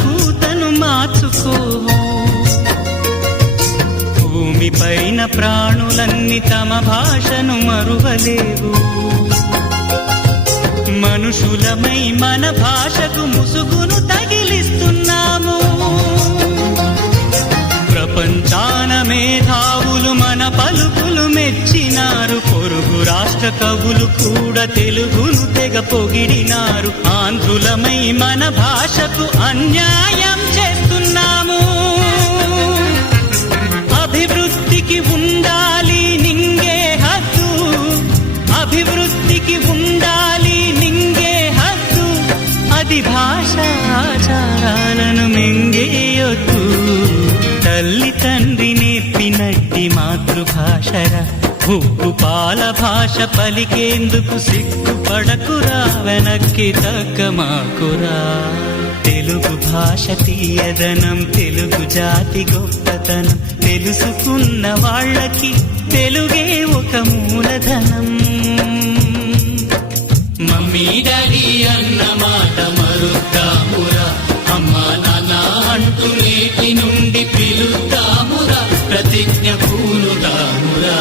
కూతను మార్చుకోవు భూమి పైన ప్రాణులన్నీ తమ భాషను మరువలేవు. మనుషులమై మన భాషకు ముసుగును తగిలిస్తున్నాము. ప్రపంచాన కవులు మన పలుకులు మెచ్చినారు. పొరుగు రాష్ట్ర కవులు కూడా తెలుగును తెగ పొగిడినారు. ఆంధ్రులమై మన భాషకు అన్యాయం చేస్తున్నాము. అభివృద్ధికి ఉండాలి నింగే హద్దు. అభివృద్ధికి ఉండాలి నింగే హద్దు. అది భాష ఆచారాలను మింగేయొద్దు. తల్లి తండ్రి మాతృభాషర ఉప్పు పాల భాష పలికేందుకు సిగ్గుపడకురా వెనక్కి తగ్గమాకురా తెలుగు భాష తీయదనం తెలుగు జాతి గొప్పతనం తెలుసుకున్న వాళ్ళకి తెలుగే ఒక మూలధనం. మమ్మీ డాడీ అన్న మాట మరుద్దామురా అమ్మా నాన్న అంటూ నేటి నుండి పిలుద్దామురా ప్రతిజ్ఞ పూనుదామురా